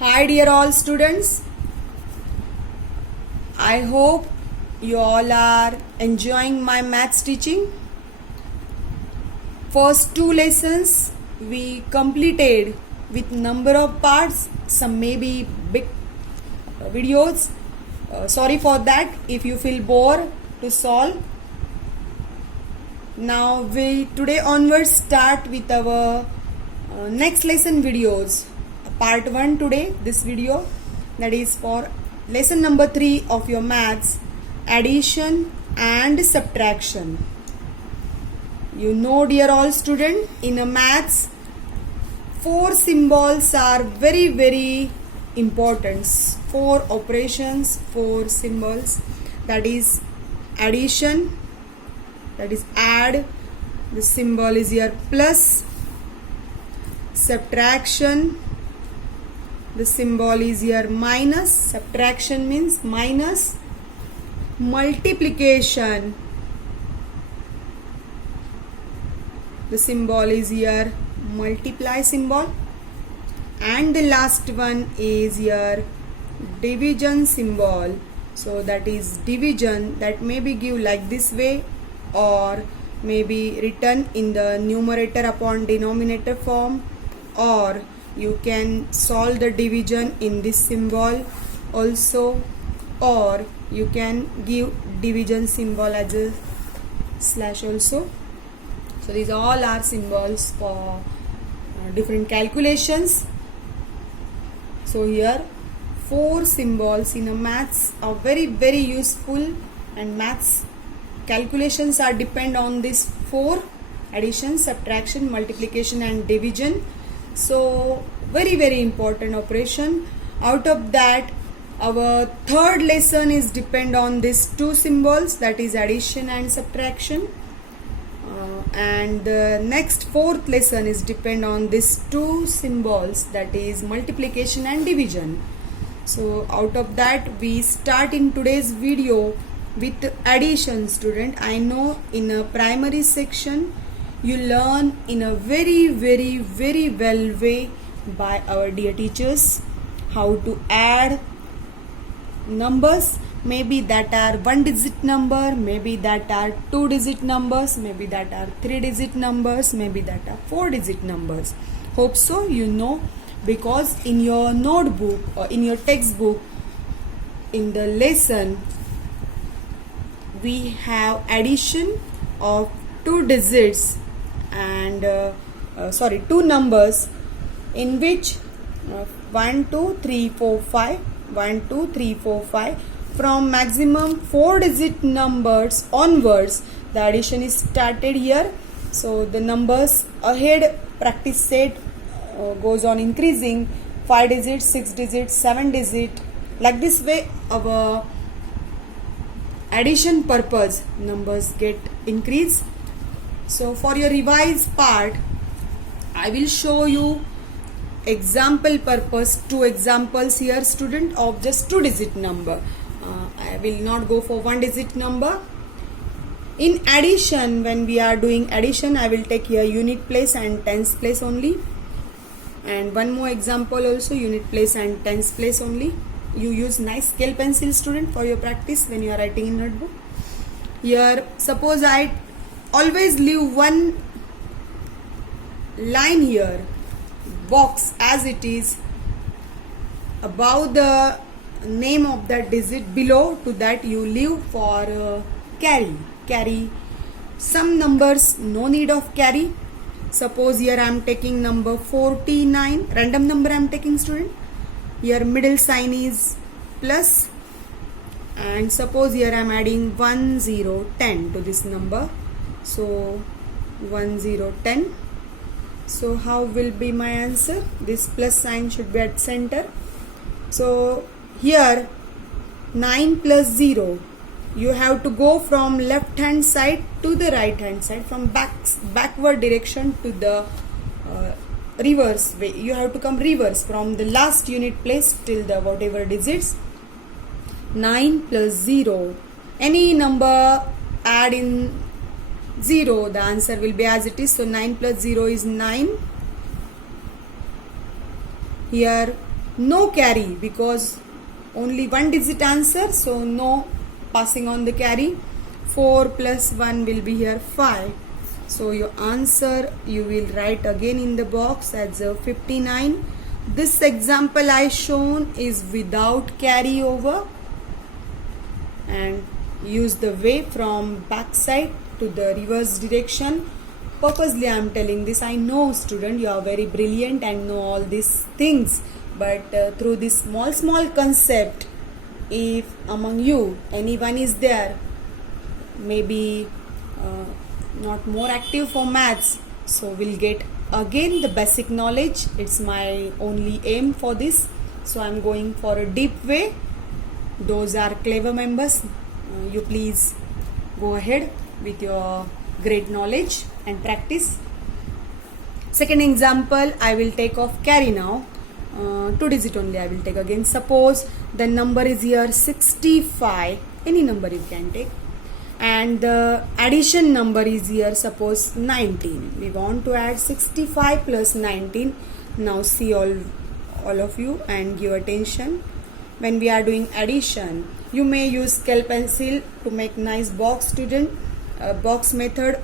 Hi dear all students, I hope you all are enjoying my maths teaching. First two lessons we completed with number of parts, some maybe big videos. Sorry for that if you feel bored to solve. Now we today onwards start with our next lesson videos. Part 1 today, this video that is for lesson number 3 of your maths, addition and subtraction. You know dear all student, in a maths 4 symbols are very important. 4 operations, 4 symbols, that is addition, that is add, the symbol is here plus, subtraction, the symbol is here minus, subtraction means minus, multiplication, the symbol is here multiply symbol, and the last one is here division symbol. So that is division, that may be give like this way or may be written in the numerator upon denominator form, or you can solve the division in this symbol also, or you can give division symbol as a slash also. So these all are symbols for different calculations. So here 4 symbols in a maths are very useful, and maths calculations are depend on this 4: addition, subtraction, multiplication and division. So very important operation. Out of that, our third lesson is depend on these 2 symbols, that is addition and subtraction, and the next fourth lesson is depend on these 2 symbols, that is multiplication and division. So out of that we start in today's video with addition. Student, I know in a primary section you learn in a very well way by our dear teachers how to add numbers, maybe that are 1-digit number, maybe that are 2-digit numbers, maybe that are 3-digit numbers, maybe that are 4-digit numbers. Hope so you know, because in your notebook or in your textbook in the lesson we have addition of 2 digits and 2 numbers in which 1 2 3 4 5 1 2 3 4 5 from maximum 4-digit numbers onwards the addition is started here. So the numbers ahead practice set goes on increasing, 5 digits, 6 digits, 7 digit, like this way our addition purpose numbers get increased. So for your revised part I will show you example purpose, 2 examples here student of just 2-digit number. I will not go for 1-digit number. In addition, when we are doing addition, I will take here unit place and tens place only, and one more example also unit place and tens place only. You use nice scale pencil student for your practice when you are writing in notebook. Here suppose I always leave one line here, box as it is above the name of that digit, below to that you leave for carry some numbers, no need of carry. Suppose here I am taking number 49, random number I am taking student. Here middle sign is plus, and suppose here I am adding 1 0 10 to this number, so 1 0 10. So how will be my answer? This plus sign should be at center. So here 9 plus 0, you have to go from left hand side to the right hand side, from backward direction to the reverse way. You have to come reverse from the last unit place till the whatever digits. 9 plus 0, any number add in 0, the answer will be as it is. So 9 plus 0 is 9. Here No carry because only one digit answer, so no passing on the carry. 4 plus 1 will be here 5. So your answer you will write again in the box as a 59. This example I shown is without carry over, and use the way from back side to the reverse direction. Purposely I am telling this. I know student you are very brilliant and know all these things, but through this small concept, if among you anyone is there maybe not more active for maths, so we'll get again the basic knowledge. It's my only aim for this, so I'm going for a deep way. Those are clever members. You please go ahead with your great knowledge and practice. Second example, I will take off carry now. 2 digit only I will take again. Suppose the number is here 65, any number you can take, and the addition number is here suppose 19. We want to add 65 plus 19. Now see all of you and give attention. When we are doing addition, you may use scale pencil to make nice box, student. Box method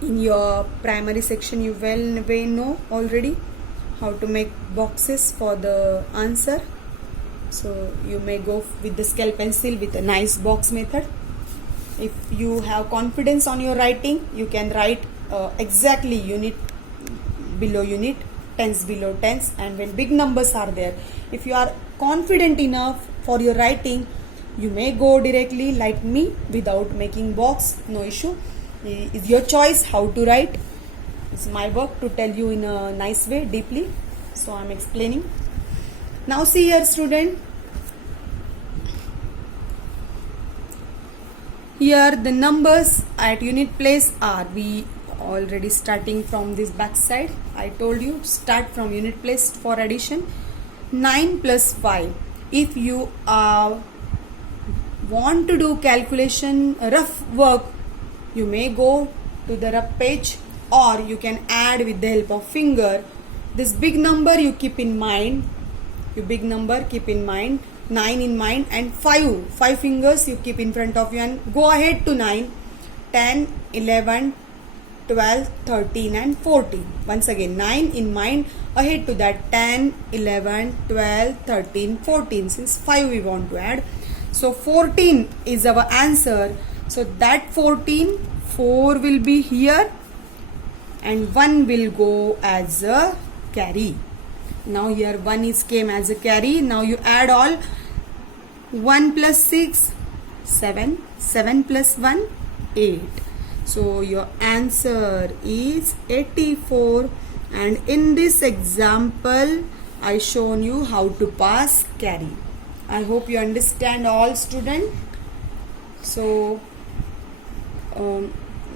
in your primary section you well know already how to make boxes for the answer. So you may go with the scale pencil with a nice box method. If you have confidence on your writing, you can write exactly unit below unit, tens below tens, and when big numbers are there, if you are confident enough for your writing, you may go directly like me without making box, no issue. It's your choice how to write. It's my work to tell you in a nice way, deeply. So I'm explaining. Now see here, student. Here the numbers at unit place are, we already starting from this back side. I told you start from unit place for addition. 9 plus 5. If you want to do calculation rough work, you may go to the rough page, or you can add with the help of finger. This big number you keep in mind. You big number keep in mind. 9 in mind, and 5 fingers you keep in front of you and go ahead to 9, 10, 11, 12, 13 and 14. Once again 9 in mind, ahead to that 10, 11, 12, 13, 14. Since 5 we want to add, so 14 is our answer. So that 14, 4 will be here and 1 will go as a carry. Now here 1 is came as a carry. Now you add all. 1 plus 6, 7, 7 plus 1, 8. So your answer is 84, and in this example I shown you how to pass carry. I hope you understand all, student. So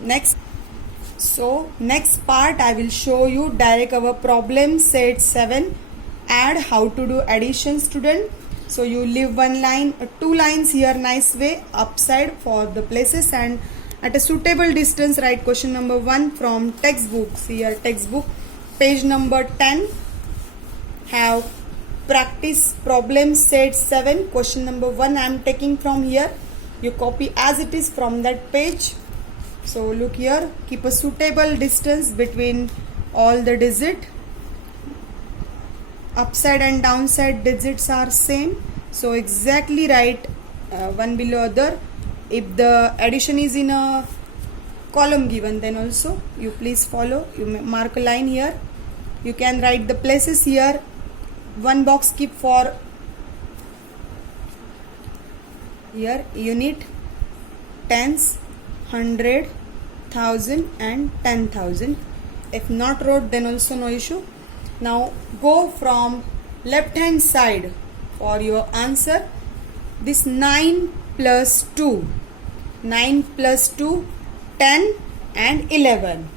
next part I will show you direct our problem set 7, add how to do addition, student. So you leave one line, 2 lines here nice way upside for the places, and at a suitable distance write question number 1 from textbook. See here textbook page number 10, have practice problem set 7, question number 1 I am taking from here. You copy as it is from that page. So look here, keep a suitable distance between all the digit. Upside and downside digits are same, so exactly write one below other. If the addition is in a column given, then also you please follow. You mark a line here. You can write the places here. One box keep for here unit, tens, 100, 1000 and 10,000. If not wrote, then also no issue. Now go from left hand side for your answer. This 9 plus 2, 9 plus 2, 10 and 11.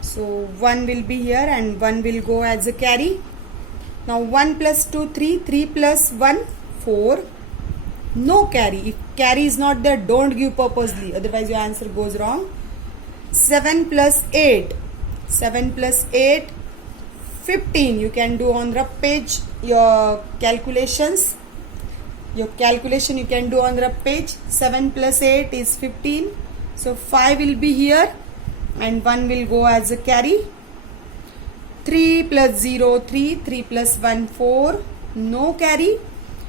So 1 will be here and 1 will go as a carry. Now 1 plus 2, 3, 3 plus 1, 4. No carry. If carry is not there, don't give purposely, otherwise your answer goes wrong. 7 plus 8, 7 plus 8, 15. You can do on the page your calculations. Your calculation you can do on the page. 7 plus 8 is 15. So 5 will be here and 1 will go as a carry. 3 plus 0, 3. 3 plus 1, 4. No carry.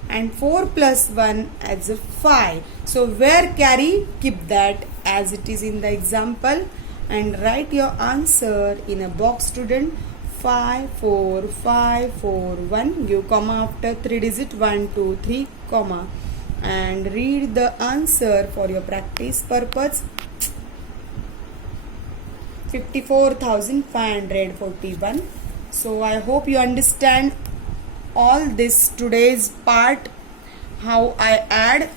And 4 plus 1 as a 5. So where carry, keep that as it is in the example and write your answer in a box, student. 5 4 5 4 1. Give comma after 3 digit 1 2 3 comma and read the answer for your practice purpose. 54,541. So I hope you understand all this today's part, how I add